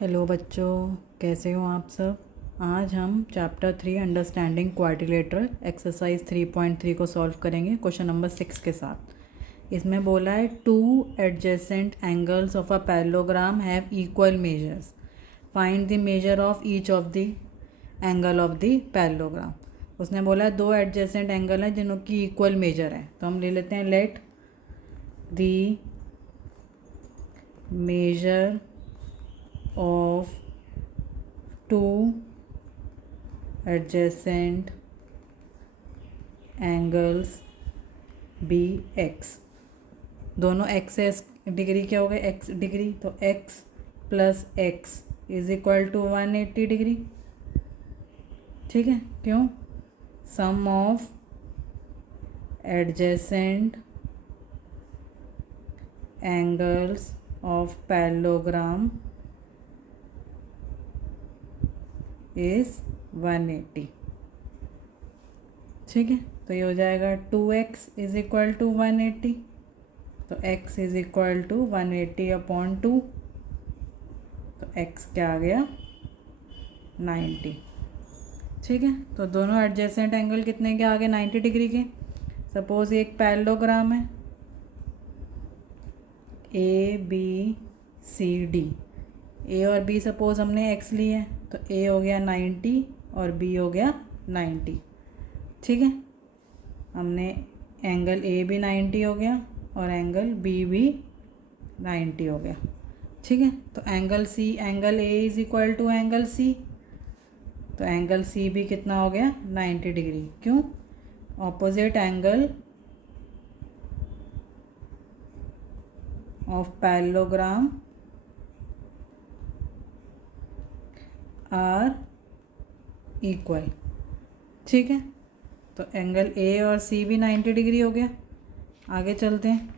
Hello बच्चों, कैसे हो आप सब। आज हम चैप्टर 3 अंडरस्टैंडिंग क्वाड्रिलेटरल एक्सरसाइज 3.3 को सॉल्व करेंगे क्वेश्चन नंबर 6 के साथ। इसमें बोला है two adjacent angles of a parallelogram have equal measures, find the measure of each of the angle of the parallelogram. उसने बोला है दो एडजेसेंट एंगल हैं जिनों की इक्वल मेजर है, तो हम ले लेते हैं let the measure of two adjacent angles be x। दोनों x डिग्री क्या हो गए, x डिग्री, तो x plus X is equal to 180 degree. ठीक है, क्यों? Sum of adjacent angles of parallelogram is 180। ठीक है, तो ये हो जाएगा 2x इज इक्वल टू 180, तो x इज इक्वल टू 180/2, तो x क्या आ गया 90। ठीक है, तो दोनों एडजेसेंट एंगल कितने के आ गए, 90 डिग्री के। सपोज एक पैरेललोग्राम है ABCD, ए और बी सपोज हमने x ली है, तो ए हो गया 90 और बी हो गया 90। ठीक है, हमने एंगल ए भी 90 हो गया और एंगल बी भी 90 हो गया। ठीक है, तो angle A is equal to angle C, तो एंगल सी भी कितना हो गया 90 डिग्री। क्यों? Opposite angle of parallelogram are equal. ठीक है, तो एंगल ए और सी भी 90 डिग्री हो गया। आगे चलते हैं।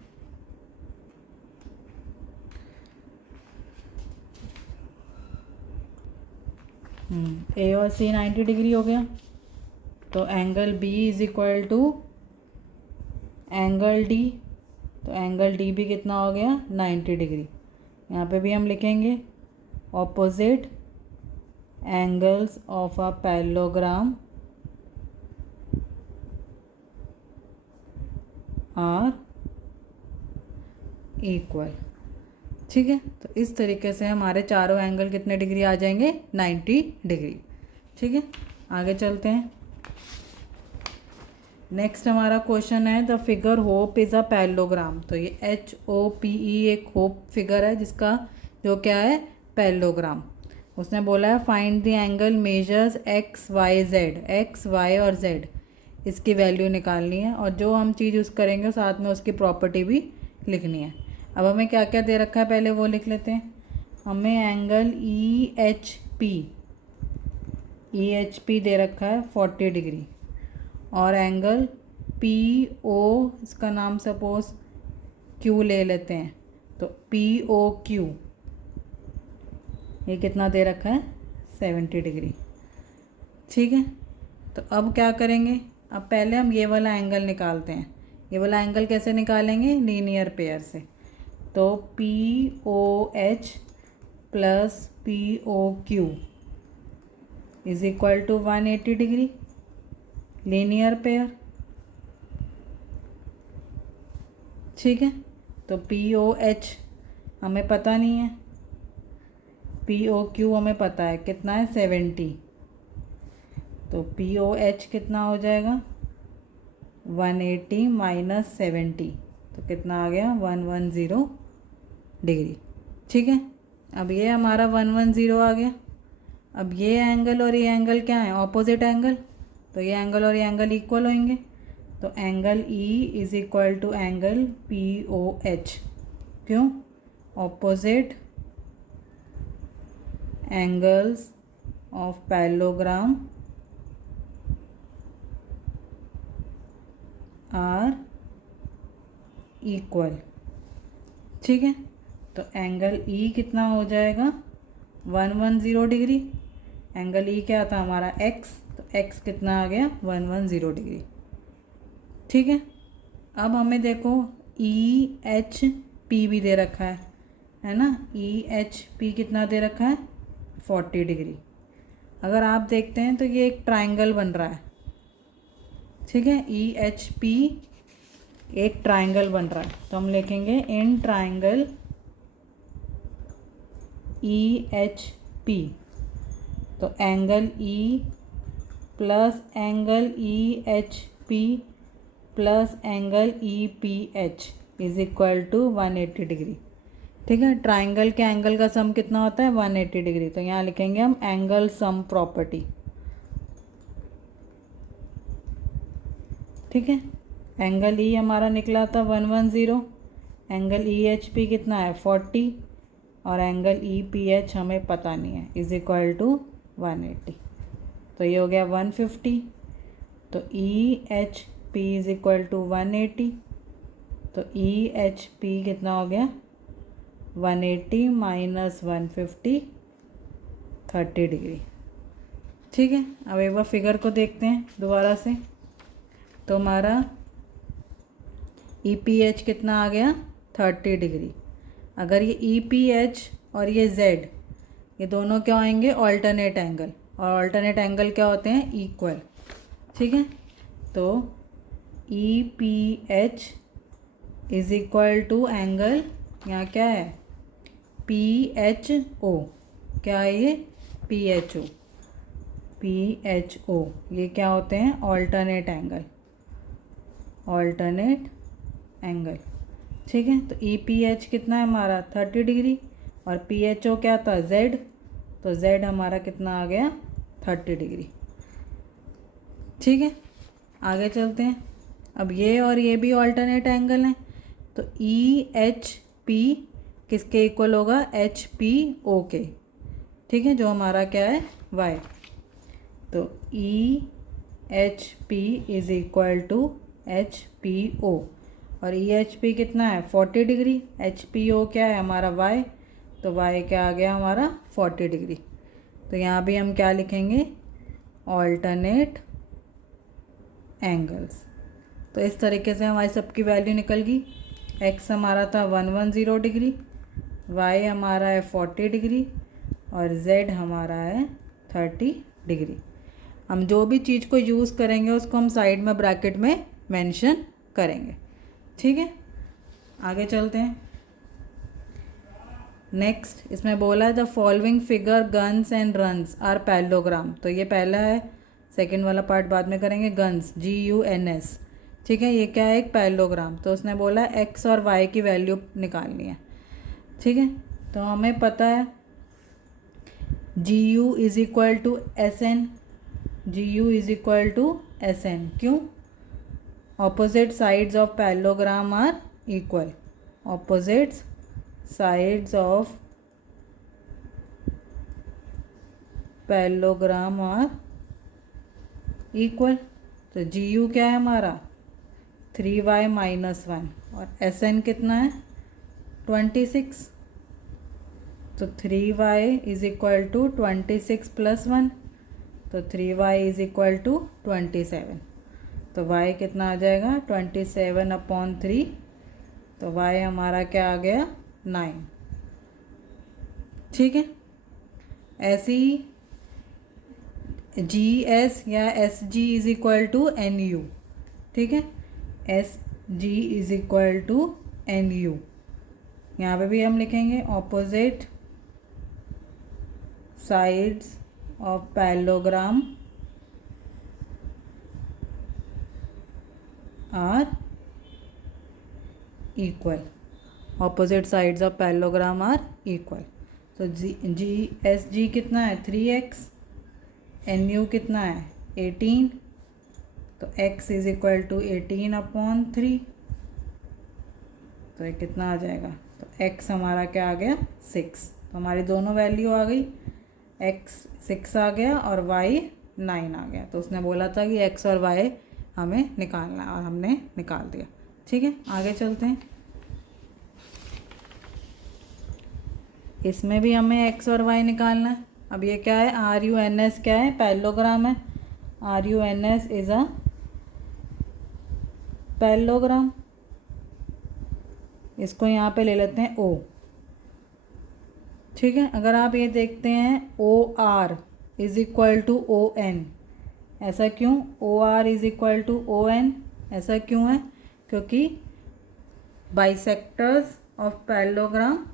ए और सी 90 डिग्री हो गया, तो angle B is equal to angle D, तो एंगल डी भी कितना हो गया 90 डिग्री। यहाँ पे भी हम लिखेंगे opposite angles of a parallelogram are equal। ठीक है, तो इस तरीके से हमारे चारों एंगल कितने डिग्री आ जाएंगे 90 डिग्री। ठीक है, आगे चलते हैं। नेक्स्ट हमारा क्वेश्चन है the figure hope is a parallelogram. तो ये HOPE एक होप फिगर है जिसका जो क्या है पैरेललोग्राम। उसने बोला है find the angle measures x y और z, इसकी वैल्यू निकालनी है और जो हम चीज़ यूज़ करेंगे साथ में उसकी प्रॉपर्टी भी लिखनी है। अब हमें क्या क्या दे रखा है पहले वो लिख लेते हैं। हमें एंगल EHP दे रखा है 40 डिग्री और एंगल PO, इसका नाम सपोज Q ले लेते हैं, तो POQ ये कितना दे रखा है 70 डिग्री। ठीक है, तो अब क्या करेंगे, अब पहले हम ये वाला एंगल निकालते हैं। ये वाला एंगल कैसे निकालेंगे, लीनियर पेयर से। तो POH plus POQ is equal to 180 degree, linear pair. ठीक है, तो POH हमें पता नहीं है, POQ हमें पता है कितना है 70, तो POH कितना हो जाएगा 180 माइनस 70, तो कितना आ गया 110 डिग्री। ठीक है, अब ये हमारा 110 आ गया। अब ये एंगल और ये एंगल क्या है, ऑपोजिट एंगल, तो ये एंगल और ये एंगल इक्वल होंगे, तो angle E is equal to angle POH। क्यों? Opposite angles of parallelogram are equal। ठीक है, तो एंगल E कितना हो जाएगा 110 डिग्री। एंगल E क्या था हमारा X, तो X कितना आ गया 110 डिग्री। ठीक है, अब हमें देखो EHP भी दे रखा है, है ना, EHP कितना दे रखा है 40 डिग्री। अगर आप देखते हैं तो ये एक ट्रायंगल बन रहा है, ठीक है, EHP एक ट्रायंगल बन रहा है, तो हम लिखेंगे इन ट्रायंगल EHP, तो angle E plus angle EHP plus angle EPH is equal to 180 degree. ठीक है, ट्राइंगल के एंगल का सम कितना होता है 180 डिग्री, तो यहाँ लिखेंगे हम एंगल सम प्रॉपर्टी। ठीक है, एंगल E हमारा निकला था 110, एंगल EHP कितना है 40 और एंगल EPH हमें पता नहीं है, इज इक्वल टू 180, तो ये हो गया 150, तो EHP इज इक्वल टू 180, तो EHP कितना हो गया 180 माइनस 150 30 डिग्री। ठीक है, अब एक बार फिगर को देखते हैं दोबारा से, तो हमारा EPH कितना आ गया 30 डिग्री। अगर ये EPH और ये Z ये दोनों क्या आएंगे ऑल्टरनेट एंगल, और ऑल्टरनेट एंगल क्या होते हैं इक्वल। ठीक है, तो EPH is equal to angle यहाँ क्या है PHO, क्या है ये PHO, ये क्या होते हैं ऑल्टरनेट एंगल, ऑल्टरनेट एंगल। ठीक है, तो EPH कितना है हमारा 30 डिग्री और PHO क्या था Z, तो Z हमारा कितना आ गया 30 डिग्री। ठीक है, आगे चलते हैं। अब ये और ये भी ऑल्टरनेट एंगल हैं, तो EHP किसके इक्वल होगा HPO के। ठीक है, जो हमारा क्या है Y, तो EHP is equal to HPO और EHP कितना है 40 डिग्री, HPO क्या है हमारा Y, तो Y क्या आ गया हमारा 40 डिग्री। तो यहाँ भी हम क्या लिखेंगे ऑल्टरनेट एंगल्स। तो इस तरीके से हमारी सबकी वैल्यू निकल गई। X हमारा था 110 डिग्री, Y हमारा है 40 डिग्री और Z हमारा है 30 डिग्री। हम जो भी चीज़ को यूज़ करेंगे उसको हम साइड में ब्रैकेट में मेंशन करेंगे। ठीक है, आगे चलते हैं। नेक्स्ट इसमें बोला है the following figure guns and runs are parallelogram, तो ये पहला है, सेकंड वाला पार्ट बाद में करेंगे। गन्स GUNS, ठीक है, ये क्या है एक पैरेललोग्राम, तो उसने बोला X और Y की वैल्यू निकालनी है। ठीक है, तो हमें पता है GU is equal to SN, GU is equal to SN, क्यों opposite sides of parallelogram are equal, opposite sides of parallelogram are equal, तो GU क्या है हमारा 3y माइनस 1 और SN कितना है 26, तो 3y is equal to 26 plus 1, तो 3y इज इक्वल टू 27, तो y कितना आ जाएगा 27/3, तो y हमारा क्या आ गया 9। ठीक है, ऐसे ही GS या SG is equal to NU। ठीक है, SG is equal to NU, यहाँ पे भी हम लिखेंगे opposite sides of parallelogram are equal, opposite sides of parallelogram are equal, तो SG कितना है 3x, NU कितना है 18, तो x इज इक्वल टू 18/3, तो ये कितना आ जाएगा, तो x हमारा क्या आ गया 6, तो हमारी दोनों वैल्यू आ गई, x 6 आ गया और y 9 आ गया। तो उसने बोला था कि x और y हमें निकालना है और हमने निकाल दिया। ठीक है, आगे चलते हैं। इसमें भी हमें x और y निकालना है। अब ये क्या है RUNS, क्या है पैरेललोग्राम है, RUNS इज अ पैरेललोग्राम, इसको यहाँ पे ले लेते हैं O, ठीक है। अगर आप ये देखते हैं O R is equal to O N, ऐसा क्यों? O R is equal to O N ऐसा क्यों है? क्योंकि bisectors of parallelogram,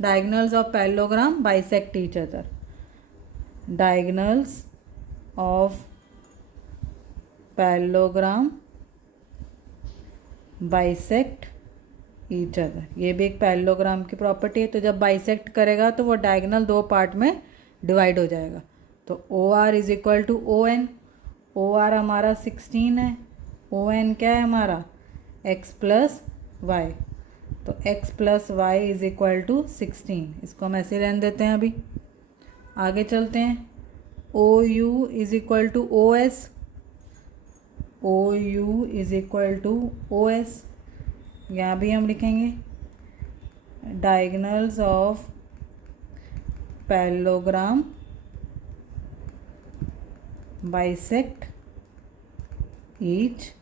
diagonals of parallelogram bisect each other, diagonals of parallelogram bisect each other. ये भी एक पैरेललोग्राम की प्रॉपर्टी है। तो जब बाइसेक्ट करेगा तो वो डायगोनल दो पार्ट में डिवाइड हो जाएगा। तो O R is equal to O N, O R हमारा 16 है, ओ एन क्या है हमारा? X plus y. तो x plus y is equal to 16, इसको हम ऐसे रहने देते हैं। अभी आगे चलते हैं। O U is equal to O S, O U is equal to O S, यहाँ भी हम लिखेंगे diagonals of parallelogram bisect each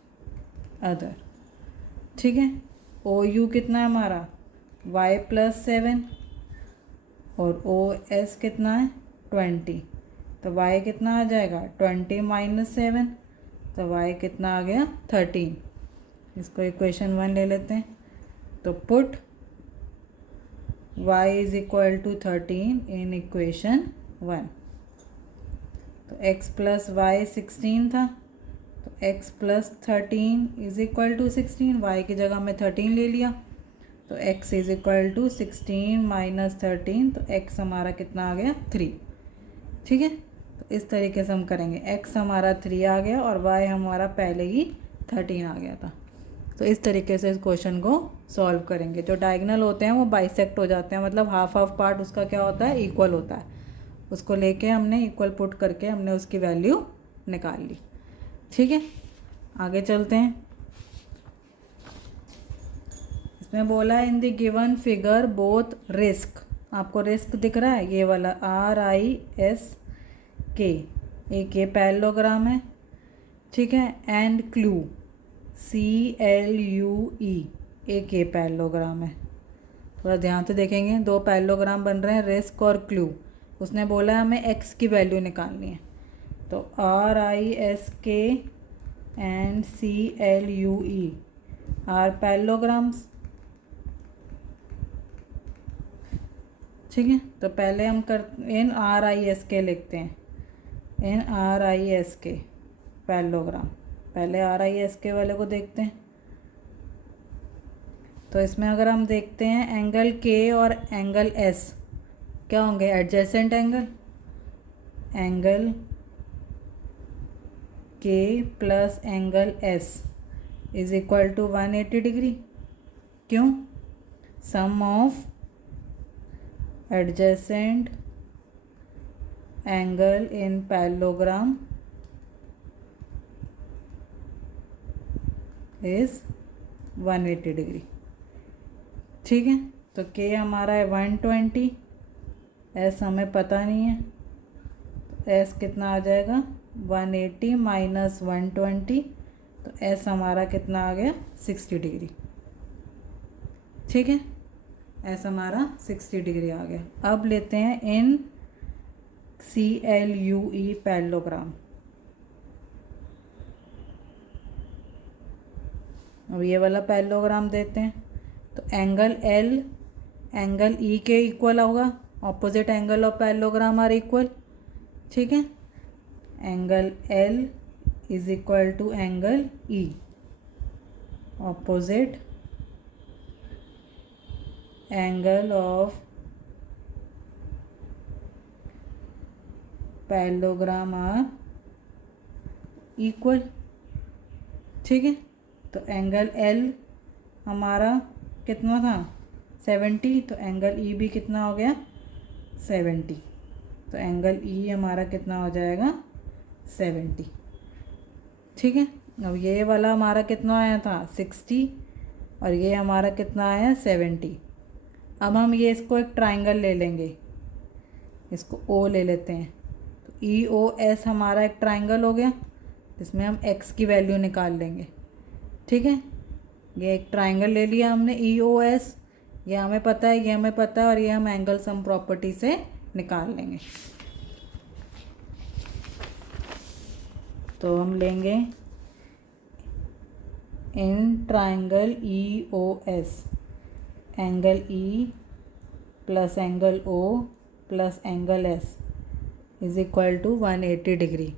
other. ठीक है। ओ यू कितना है हमारा? y प्लस 7 और ओ एस कितना है? 20। तो y कितना आ जाएगा? 20 माइनस 7, तो y कितना आ गया? 13। इसको इक्वेशन 1 ले लेते हैं। तो put y is equal to 13 in equation 1। तो x प्लस वाई 16 था, तो x plus 13 is equal to 16, y की जगह में 13 ले लिया। तो x is equal to 16 minus 13, तो x हमारा कितना आ गया? 3। ठीक है। तो इस तरीके से हम करेंगे। x हमारा 3 आ गया और y हमारा पहले ही 13 आ गया था। तो इस तरीके से इस क्वेश्चन को सॉल्व करेंगे। जो डायगोनल होते हैं वो बाइसेक्ट हो जाते हैं, मतलब हाफ हाफ पार्ट उसका क्या होता है? इक्वल होता है। उसको लेके हमने इक्वल पुट करके हमने उसकी वैल्यू निकाल ली। ठीक है। आगे चलते हैं। इसमें बोला है in the given figure both risk, आपको रिस्क दिख रहा है ये वाला RISK, एक ये पैरेललोग्राम है। ठीक है। एंड क्लू CLUE, एक ये पैरेललोग्राम है। थोड़ा ध्यान से देखेंगे, दो पैरेललोग्राम बन रहे हैं, रिस्क और क्लू। उसने बोला है हमें x की वैल्यू निकालनी है। तो RISK and CLUE are parallelograms. ठीक है। तो पहले हम इन RISK लिखते हैं, इन RISK पैरेललोग्राम। पहले RISK वाले को देखते हैं। तो इसमें अगर हम देखते हैं एंगल K और एंगल S क्या होंगे? Adjacent angle. Angle K plus angle S is equal to 180 degree. क्यों? Sum of adjacent angle in parallelogram is 180 degree. ठीक है। तो K हमारा है 120, S हमें पता नहीं है, तो S कितना आ जाएगा? 180 माइनस 120, तो S हमारा कितना आ गया? 60 डिग्री। ठीक है। S हमारा 60 डिग्री आ गया। अब लेते हैं इन CLUE पैरेललोग्राम। अब ये वाला पैरेललोग्राम देते हैं। तो एंगल L एंगल E के इक्वल होगा, opposite angle of parallelogram are equal. ठीक है। Angle L is equal to angle E, opposite angle of parallelogram are equal. ठीक है। तो एंगल L हमारा कितना था? 70, तो एंगल E भी कितना हो गया? 70। तो एंगल E हमारा कितना हो जाएगा? 70। ठीक है। अब ये वाला हमारा कितना आया था? 60, और ये हमारा कितना आया? 70। अब हम ये इसको एक ट्राइंगल ले लेंगे, इसको O ले लेते हैं। तो EOS हमारा एक ट्राइंगल हो गया, जिसमें हम x की वैल्यू निकाल लेंगे। ठीक है। ये एक ट्राइंगल ले लिया हमने EOS। ये हमें पता है, ये हमें पता है, और ये हम एंगल सम प्रॉपर्टी से निकाल लेंगे। तो हम लेंगे in triangle E O S, angle E plus angle O plus angle S is equal to 180 degree.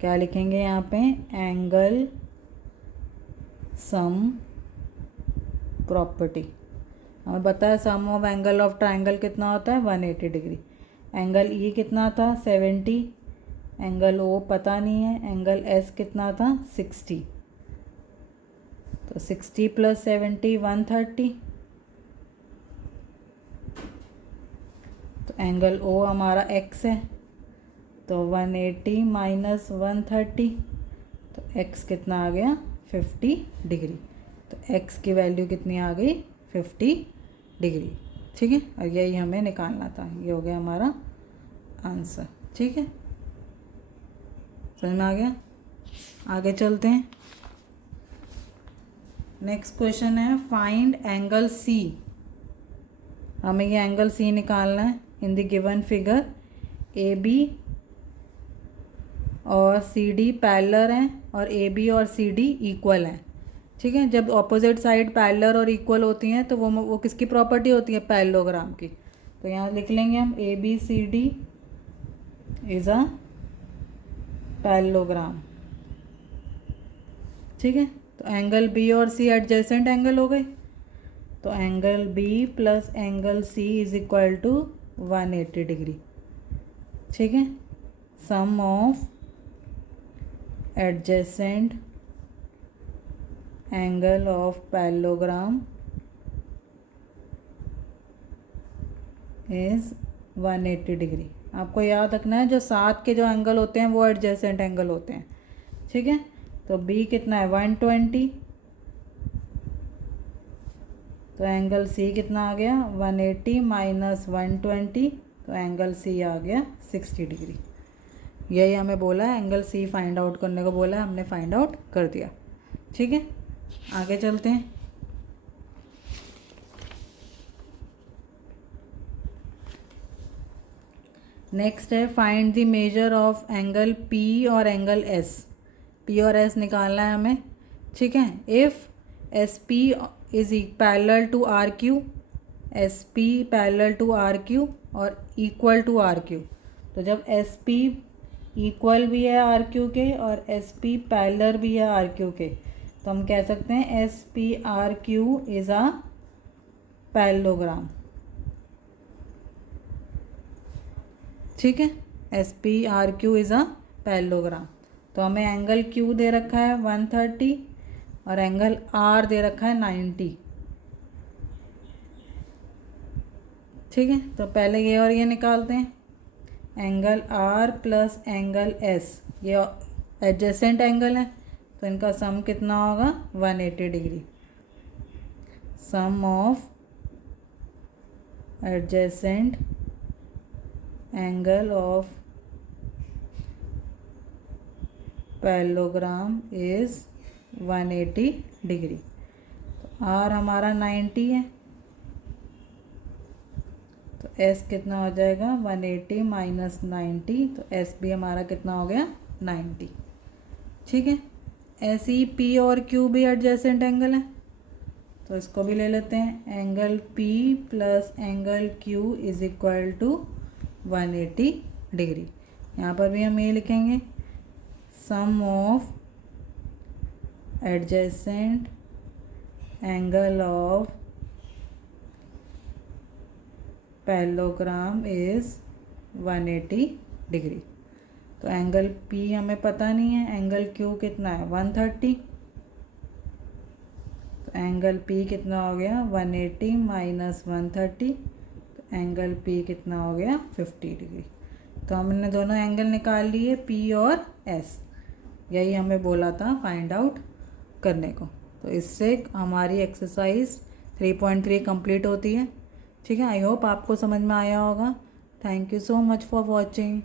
क्या लिखेंगे यहाँ पे? Angle sum property. हमें पता है sum of angle of triangle कितना होता है? 180 डिग्री। एंगल ई कितना था? 70। एंगल ओ पता नहीं है। एंगल एस कितना था? 60। तो 60 प्लस 70 130। तो एंगल ओ हमारा एक्स है, तो 180 माइनस 130, तो एक्स कितना आ गया? 50 डिग्री। तो एक्स की वैल्यू कितनी आ गई? 50 डिग्री। ठीक है, और यही हमें निकालना था। ये हो गया हमारा आंसर। ठीक है, समझ में आ गया? आगे चलते हैं। नेक्स्ट क्वेश्चन है फाइंड एंगल सी। हमें ये एंगल सी निकालना है। In the given figure A B और सी डी पैरेलल हैं और ए बी और सी डी इक्वल हैं। ठीक है, जब ऑपोजिट साइड पैरेलल और इक्वल होती हैं तो वो किसकी प्रॉपर्टी होती है? पैरेललोग्राम की। तो यहाँ लिख लेंगे हम A B C D is a parallelogram. ठीक है, तो एंगल बी और सी एडजेसेंट एंगल हो गए। तो angle B plus angle C is equal to 180 degree. ठीक है, sum of adjacent angle of parallelogram is 180 degree. आपको याद रखना है जो साथ के जो एंगल होते हैं वो एडजेसेंट एंगल होते हैं। ठीक है, तो बी कितना है? 120। तो एंगल सी कितना आ गया? 180 माइनस 120, तो एंगल सी आ गया 60 डिग्री। यही हमें बोला है, एंगल सी फाइंड आउट करने को बोला है, हमने फाइंड आउट कर दिया। ठीक है, आगे चलते हैं। नेक्स्ट है find the measure of angle P और एंगल एस। पी और एस निकालना है हमें। ठीक है, if S P is parallel to R Q, S P parallel to R Q और इक्वल टू आर क्यू। तो जब एस पी इक्वल भी है आर क्यू के और एस पी पैरेलल भी है आर क्यू के, तो हम कह सकते हैं S P R Q is a parallelogram. ठीक है, S P R Q is a parallelogram. तो हमें एंगल क्यू दे रखा है 130 और एंगल आर दे रखा है 90। ठीक है, तो पहले ये और ये निकालते हैं। Angle R plus angle S, ये एडजेसेंट एंगल है, तो इनका सम कितना होगा? 180 degree. Sum of adjacent angle of parallelogram is 180 degree. तो आर हमारा 90 है, तो एस कितना हो जाएगा? 180 माइनस 90, तो एस भी हमारा कितना हो गया? 90। ठीक है, एस ई पी और क्यू भी एडजेसेंट एंगल है, तो इसको भी ले लेते हैं। Angle P plus angle Q is equal to 180 degree. यहाँ पर भी हम ये लिखेंगे sum of adjacent angle of parallelogram is 180 degree. तो एंगल पी हमें पता नहीं है, एंगल क्यू कितना है? 130। तो एंगल पी कितना हो गया? 180 माइनस 130, तो एंगल पी कितना हो गया? 50 डिग्री। तो हमने दोनों एंगल निकाल लिए पी और एस। यही हमें बोला था फाइंड आउट करने को। तो इससे हमारी एक्सरसाइज 3.3 कंप्लीट होती है। ठीक है, आई होप आपको समझ में आया होगा। Thank you so much for watching.